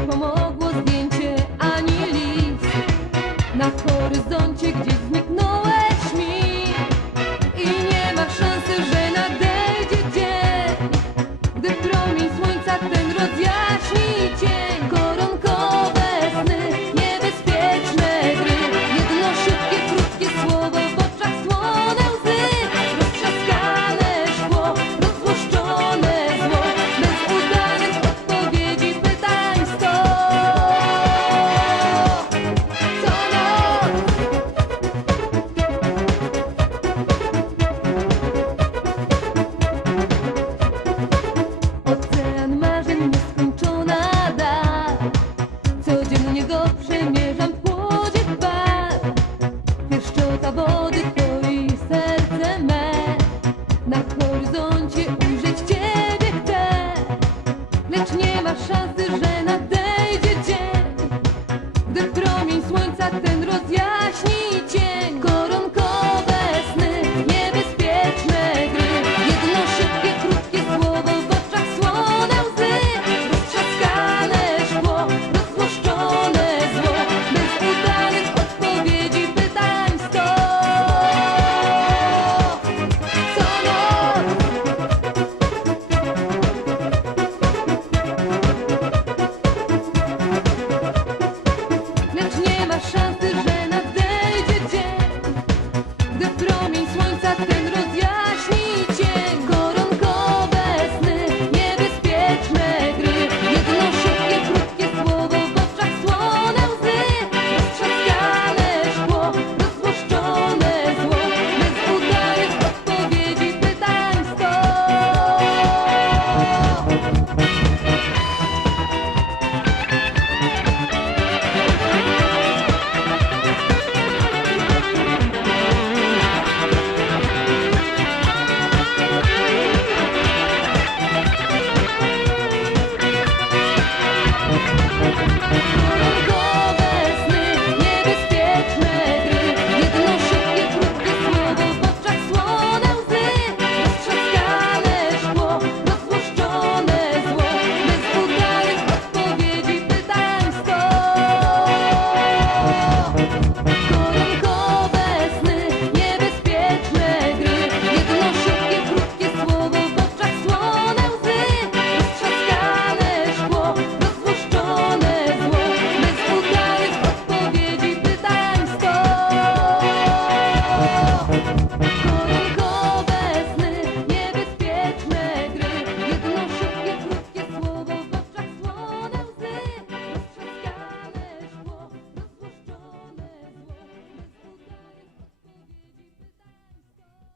nie pomogło zdjęcie ani list Na horyzoncie gdzieś nie ma szansy, że na